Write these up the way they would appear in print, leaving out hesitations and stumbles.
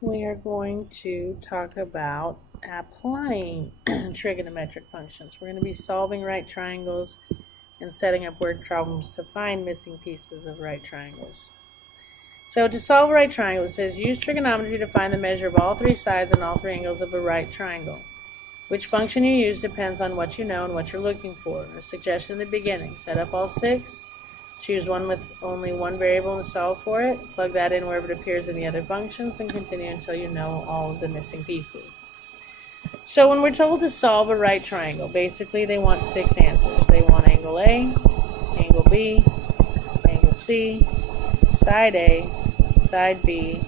we are going to talk about applying trigonometric functions. We're going to be solving right triangles and setting up word problems to find missing pieces of right triangles. So to solve a right triangle, it says use trigonometry to find the measure of all three sides and all three angles of a right triangle. Which function you use depends on what you know and what you're looking for. A suggestion in the beginning: set up all six, choose one with only one variable and solve for it, plug that in wherever it appears in the other functions, and continue until you know all of the missing pieces. So when we're told to solve a right triangle, basically they want six answers. They want angle A, angle B, angle C, side A, side B,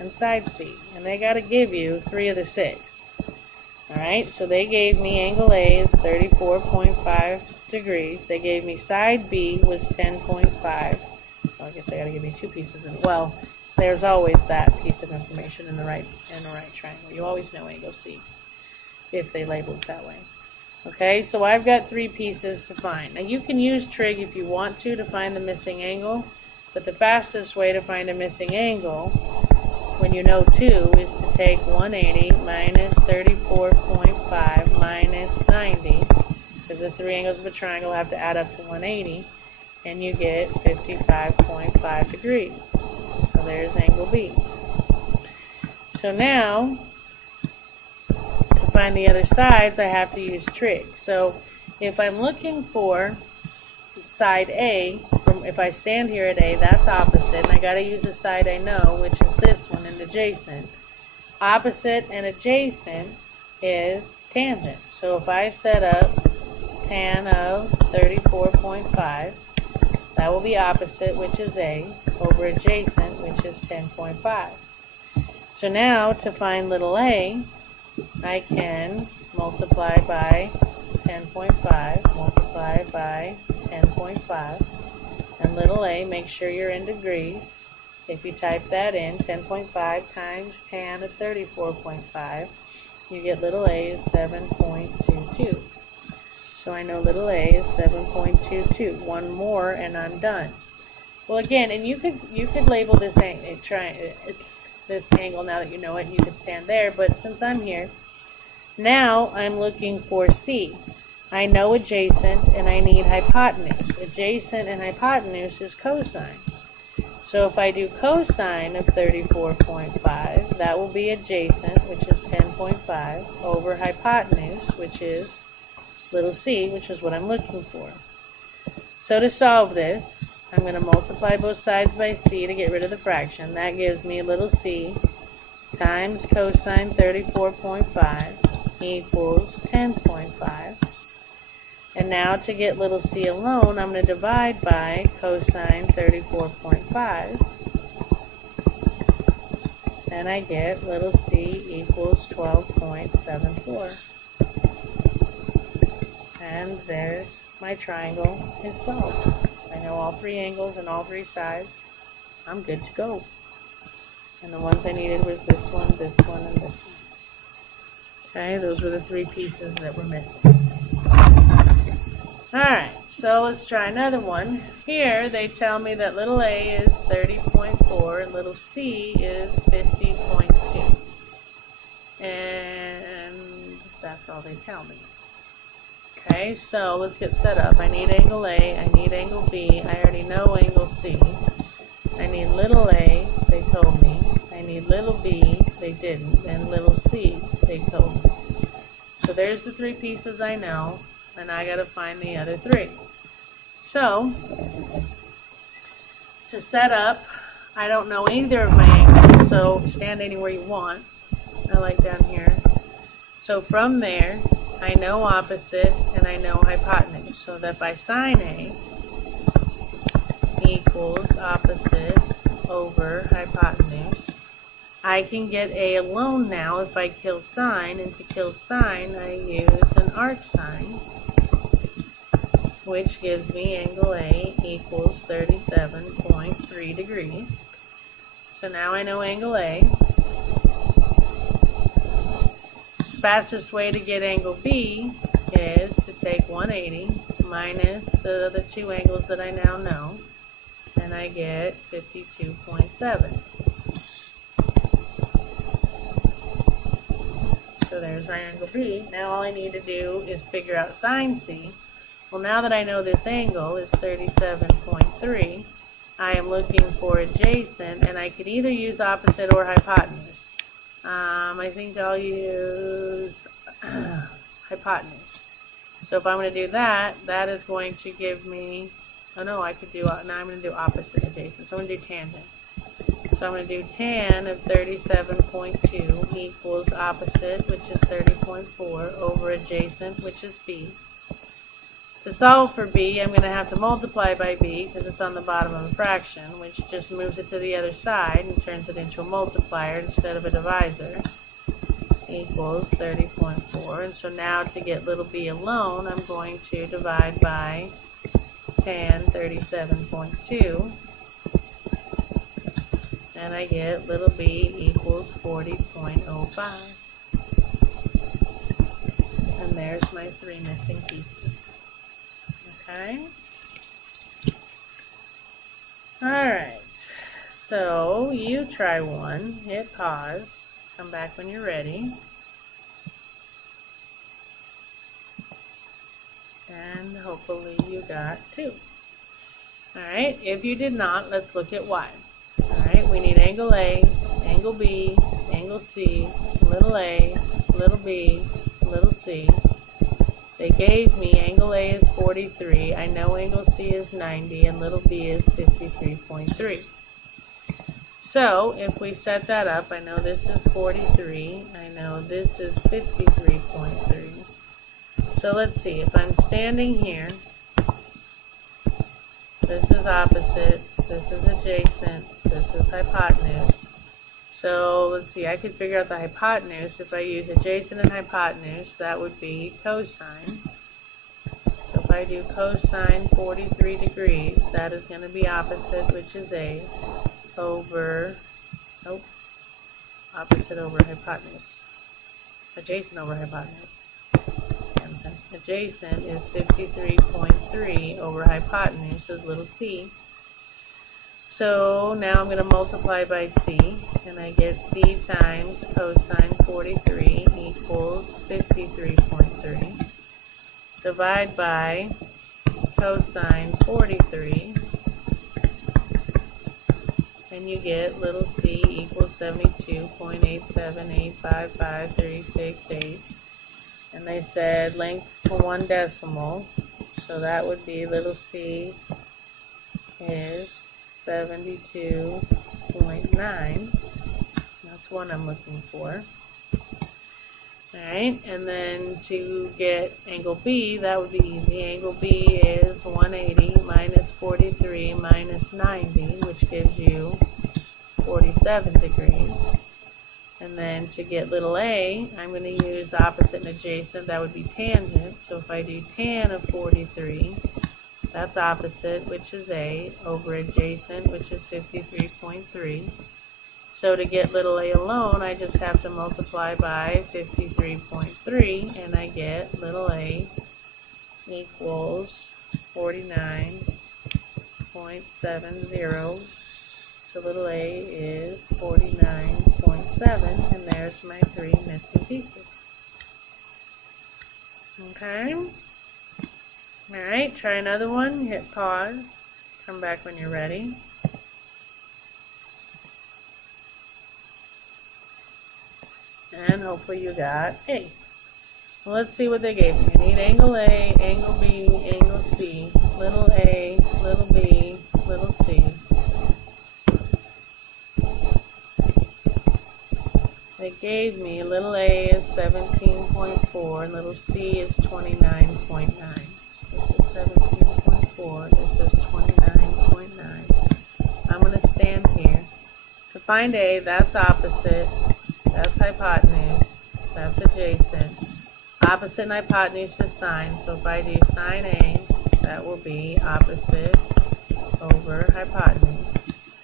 and side C. And they got to give you three of the six. Alright, so they gave me angle A is 34.5 degrees. They gave me side B was 10.5. Well, I guess they got to give me two pieces. Well, there's always that piece of information in a right triangle. You always know angle C if they label it that way. Okay, so I've got three pieces to find. Now you can use trig if you want to find the missing angle, but the fastest way to find a missing angle when you know 2 is to take 180 minus 34.5 minus 90, because the three angles of a triangle have to add up to 180, and you get 55.5 degrees. So there's angle B. So now, to find the other sides, I have to use trig. So if I'm looking for side A, if I stand here at A, that's opposite, and I got to use a side I know, which is this one, and adjacent. Opposite and adjacent is tangent. So if I set up tan of 34.5, that will be opposite, which is A, over adjacent, which is 10.5. So now, to find little a, I can multiply by 10.5, multiply by 10.5, and little a, make sure you're in degrees. If you type that in, 10.5 times tan of 34.5, you get little a is 7.22. So I know little a is 7.22. One more and I'm done. Well, again, and you could label this angle now that you know it. You could stand there, but since I'm here, now I'm looking for C. I know adjacent and I need hypotenuse. Adjacent and hypotenuse is cosine. So if I do cosine of 34.5, that will be adjacent, which is 10.5, over hypotenuse, which is little c, which is what I'm looking for. So to solve this, I'm going to multiply both sides by c to get rid of the fraction. That gives me little c times cosine 34.5 equals 10.5. And now to get little c alone, I'm going to divide by cosine 34.5. And I get little c equals 12.74. And there's my triangle is solved. I know all three angles and all three sides. I'm good to go. And the ones I needed was this one, and this one. Okay, those were the three pieces that were missing. Alright, so let's try another one. Here they tell me that little a is 30.4 and little c is 50.2. And that's all they tell me. Okay, so let's get set up. I need angle A, I need angle B, I already know angle C. I need little a, they told me. I need little b, they didn't. And little c, they told me. So there's the three pieces I know. And I got to find the other three. So, to set up, I don't know either of my angles, so stand anywhere you want. I like down here. So from there, I know opposite and I know hypotenuse. So that by sine A equals opposite over hypotenuse, I can get A alone now if I kill sine, and to kill sine, I use an arc sine, which gives me angle A equals 37.3 degrees. So now I know angle A. Fastest way to get angle B is to take 180 minus the other two angles that I now know, and I get 52.7. So there's my angle B. Now all I need to do is figure out sine C. Well, now that I know this angle is 37.3, I am looking for adjacent, and I could either use opposite or hypotenuse. I think I'll use hypotenuse. So if I'm going to do that, that is going to give me, oh no, I could do, now I'm going to do opposite adjacent. So I'm going to do tangent. So I'm going to do tan of 37.2 equals opposite, which is 30.4, over adjacent, which is B. To solve for B, I'm going to have to multiply by B because it's on the bottom of a fraction, which just moves it to the other side and turns it into a multiplier instead of a divisor, equals 30.4. And so now to get little b alone, I'm going to divide by tan 37.2. And I get little b equals 40.05. And there's my 3 missing pieces. Okay. Alright. So you try one, hit pause, come back when you're ready. And hopefully you got 2. Alright, if you did not, let's look at y. Alright, we need angle A, angle B, angle C, little a, little b, little c. They gave me angle A is 43, I know angle C is 90, and little b is 53.3. So, if we set that up, I know this is 43, I know this is 53.3. So let's see, if I'm standing here, this is opposite, this is adjacent, this is hypotenuse. So let's see, I could figure out the hypotenuse. If I use adjacent and hypotenuse, that would be cosine. So if I do cosine 43 degrees, that is going to be opposite, which is A, over, opposite over hypotenuse. Adjacent over hypotenuse. Adjacent is 53.3 over hypotenuse is little c. So now I'm going to multiply by c, and I get c times cosine 43 equals 53.3. Divide by cosine 43, and you get little c equals 72.87855.368. And they said lengths to 1 decimal, so that would be little c is 72.9. That's what I'm looking for. Alright, and then to get angle B, that would be easy. Angle B is 180 minus 43 minus 90, which gives you 47 degrees. And then to get little a, I'm going to use opposite and adjacent. That would be tangent. So if I do tan of 43, that's opposite, which is A, over adjacent, which is 53.3. So to get little a alone, I just have to multiply by 53.3, and I get little a equals 49.70. So little a is 49.7, and there's my 3 missing pieces. Okay. Alright, try another one, hit pause, come back when you're ready. And hopefully you got A. Well, let's see what they gave me. I need angle A, angle B, angle C, little a, little b, little c. They gave me little a is 17.4 and little c is 29.9. This is 17.4, this is 29.9. I'm going to stand here. To find A, that's opposite, that's hypotenuse, that's adjacent. Opposite and hypotenuse is sine, so if I do sine A, that will be opposite over hypotenuse.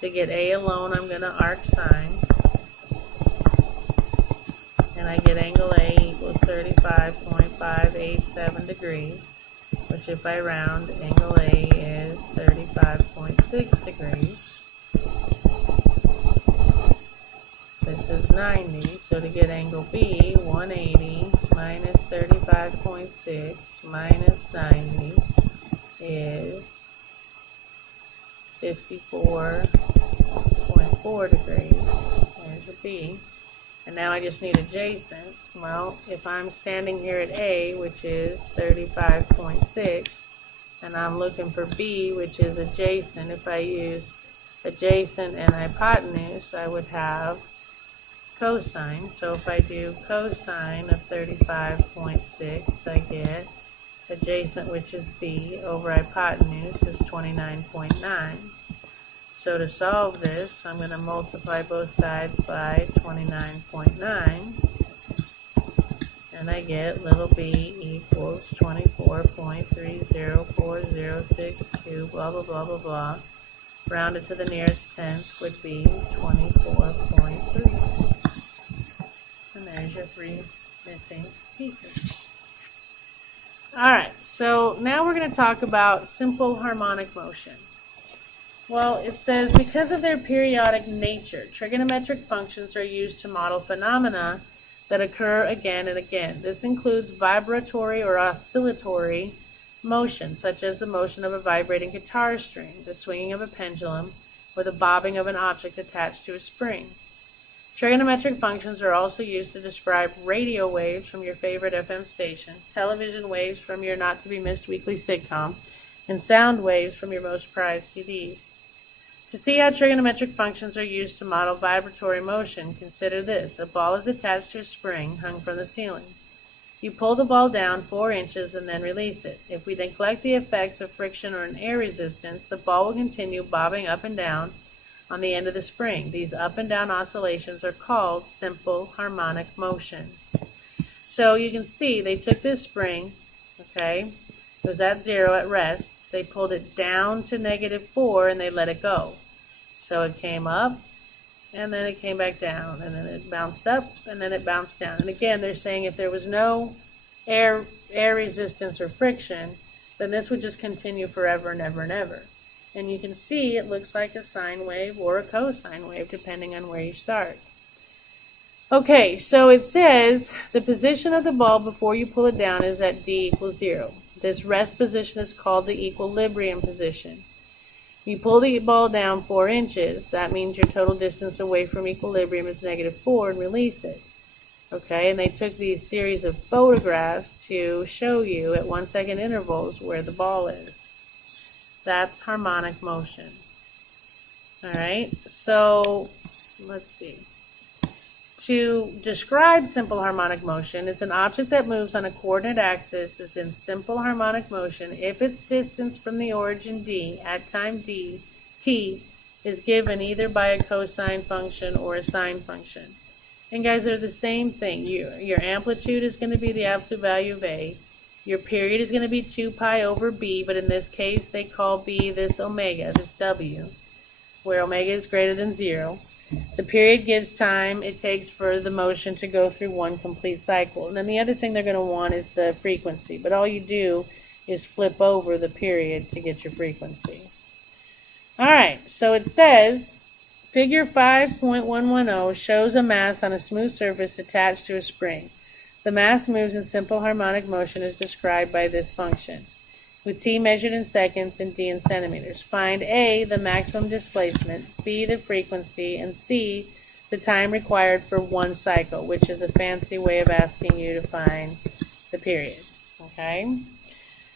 To get A alone, I'm going to arc sine. And I get angle A equals 35.587 degrees, which if I round, angle A is 35.6 degrees. This hypotenuse is 90. So to get angle B, 180 minus 35.6 minus 90 is 54.4 degrees. There's your B. And now I just need adjacent. Well, if I'm standing here at A, which is 35.6, and I'm looking for B, which is adjacent, if I use adjacent and hypotenuse, I would have cosine. So if I do cosine of 35.6, I get adjacent, which is B, over hypotenuse is 29.9. So to solve this, I'm going to multiply both sides by 29.9, and I get little b equals 24.304062, blah, blah, blah, blah, blah. Rounded to the nearest tenth would be 24.3. And there's your 3 missing pieces. Alright, so now we're going to talk about simple harmonic motion. Well, it says, because of their periodic nature, trigonometric functions are used to model phenomena that occur again and again. This includes vibratory or oscillatory motion, such as the motion of a vibrating guitar string, the swinging of a pendulum, or the bobbing of an object attached to a spring. Trigonometric functions are also used to describe radio waves from your favorite FM station, television waves from your not-to-be-missed weekly sitcom, and sound waves from your most prized CDs. To see how trigonometric functions are used to model vibratory motion, consider this. A ball is attached to a spring hung from the ceiling. You pull the ball down 4 inches and then release it. If we neglect the effects of friction or an air resistance, the ball will continue bobbing up and down on the end of the spring. These up and down oscillations are called simple harmonic motion. So you can see they took this spring, okay, it was at 0 at rest. They pulled it down to -4 and they let it go. So it came up and then it came back down, and then it bounced up and then it bounced down. And again, they're saying if there was no air resistance or friction, then this would just continue forever and ever and ever. And you can see it looks like a sine wave or a cosine wave depending on where you start. Okay, so it says the position of the ball before you pull it down is at D equals 0. This rest position is called the equilibrium position. You pull the ball down 4 inches, that means your total distance away from equilibrium is -4, and release it. Okay, and they took these series of photographs to show you at 1 second intervals where the ball is. That's harmonic motion. Alright, so let's see. To describe simple harmonic motion, it's an object that moves on a coordinate axis is in simple harmonic motion if its distance from the origin D at time D, t, is given either by a cosine function or a sine function. And guys, they're the same thing. Your amplitude is going to be the absolute value of A. Your period is going to be 2 pi over B, but in this case they call B this omega, this W, where omega is greater than 0. The period gives time it takes for the motion to go through one complete cycle. And then the other thing they're going to want is the frequency. But all you do is flip over the period to get your frequency. Alright, so it says, figure 5.110 shows a mass on a smooth surface attached to a spring. The mass moves in simple harmonic motion as described by this function, with t measured in seconds and d in centimeters. Find A, the maximum displacement, B, the frequency, and C, the time required for one cycle, which is a fancy way of asking you to find the period. Okay?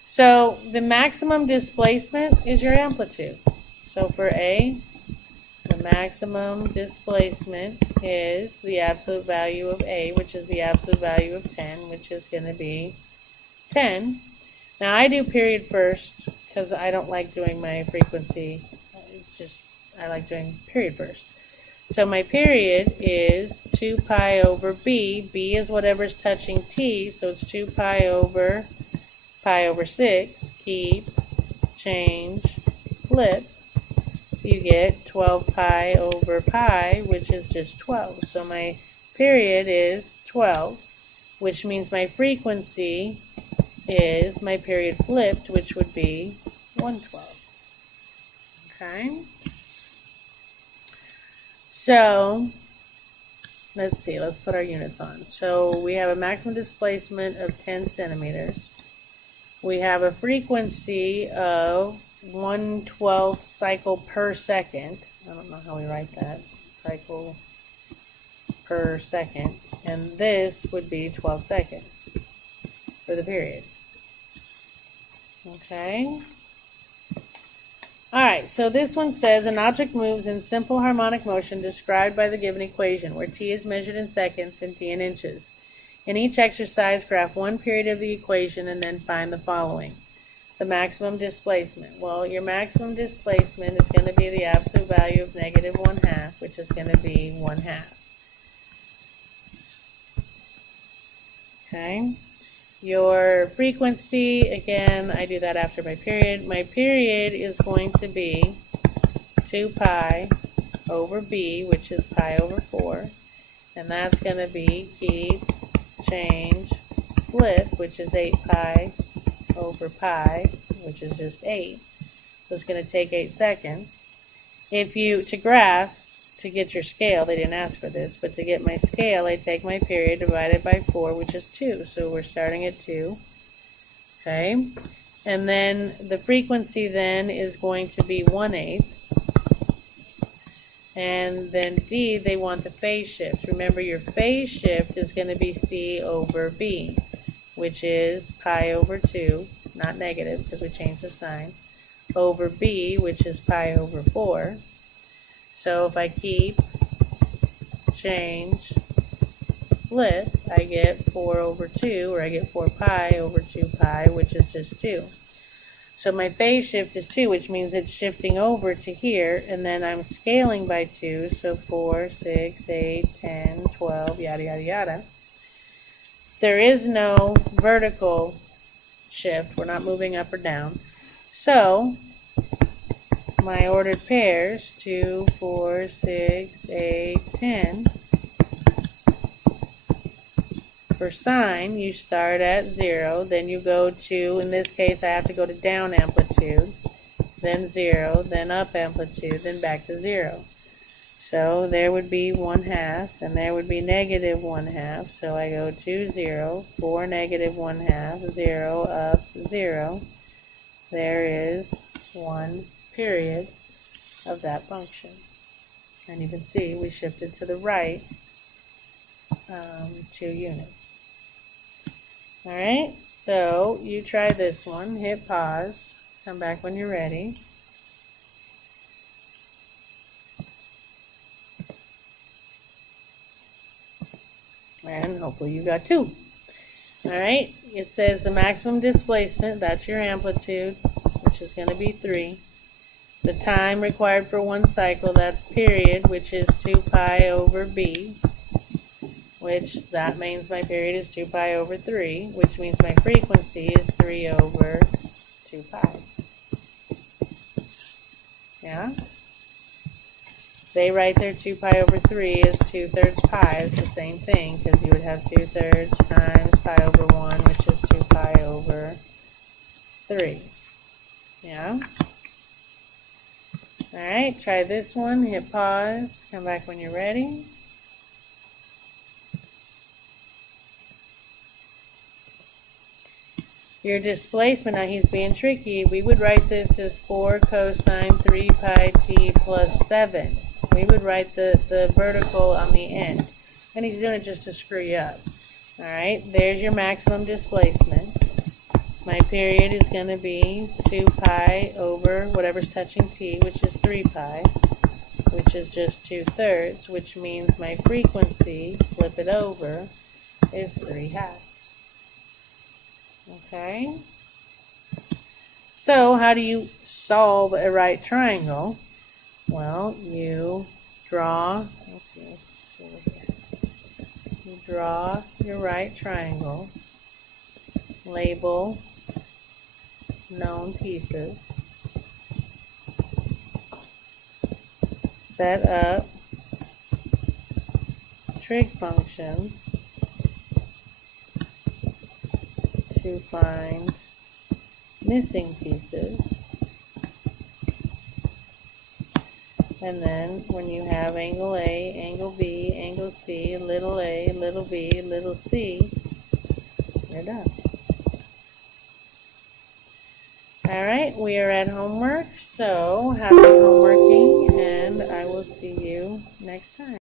So the maximum displacement is your amplitude. So for A, the maximum displacement is the absolute value of A, which is the absolute value of 10, which is going to be 10. Now I do period first because I don't like doing my frequency. I like doing period first. So my period is 2 pi over B. B is whatever's touching T, so it's 2 pi over 6. Keep, change, flip. You get 12 pi over pi, which is just 12. So my period is 12, which means my frequency is my period flipped, which would be 112. Okay? So let's see, let's put our units on. So we have a maximum displacement of 10 centimeters. We have a frequency of 1/12 cycle per second. I don't know how we write that. Cycle per second. And this would be 12 seconds for the period. Okay. Alright, so this one says an object moves in simple harmonic motion described by the given equation, where t is measured in seconds and t in inches. In each exercise, graph one period of the equation and then find the following. The maximum displacement. Well, your maximum displacement is going to be the absolute value of negative 1/2, which is going to be 1/2. Okay. Your frequency, again, I do that after my period. My period is going to be 2 pi over b, which is pi over 4. And that's going to be keep, change, flip, which is 8 pi over pi, which is just 8. So it's going to take 8 seconds. If you, to graph, to get your scale, they didn't ask for this, but to get my scale, I take my period divided by 4, which is 2. So we're starting at 2. Okay. And then the frequency then is going to be 1/8. And then D, they want the phase shift. Remember, your phase shift is going to be C over B, which is pi over 2, not negative because we changed the sign, over B, which is pi over 4. So if I keep, change, flip, I get 4 over 2, or I get 4 pi over 2 pi, which is just 2. So my phase shift is 2, which means it's shifting over to here, and then I'm scaling by 2, so 4, 6, 8, 10, 12, yada, yada, yada. There is no vertical shift. We're not moving up or down. So my ordered pairs, 2, 4, 6, 8, 10. For sine, you start at 0, then you go to, in this case I have to go to down amplitude, then 0, then up amplitude, then back to 0. So there would be 1/2, and there would be negative 1/2, so I go to 0, 4, negative 1/2, 0, up, 0. There is 1 period of that function. And you can see we shifted to the right 2 units. Alright, so you try this one, hit pause, come back when you're ready. And hopefully you got 2. Alright, it says the maximum displacement, that's your amplitude, which is going to be 3. The time required for 1 cycle, that's period, which is 2 pi over b, which that means my period is 2 pi over 3, which means my frequency is 3 over 2 pi. Yeah? They write their 2 pi over 3 as 2/3 pi. It's the same thing, because you would have 2/3 times pi over 1, which is 2 pi over 3. Yeah? Alright, try this one, hit pause, come back when you're ready. Your displacement, now he's being tricky, we would write this as 4 cosine 3 pi t plus 7. We would write the vertical on the end. And he's doing it just to screw you up. Alright, there's your maximum displacement. My period is going to be 2 pi over whatever's touching t, which is 3 pi, which is just 2/3, which means my frequency, flip it over, is 3/2. Okay? So, how do you solve a right triangle? Well, you draw, let's see over here. You draw your right triangle, label known pieces, set up trig functions to find missing pieces, and then when you have angle A, angle B, angle C, little b, little c, you're done. Alright, we are at homework, so happy homeworking, and I will see you next time.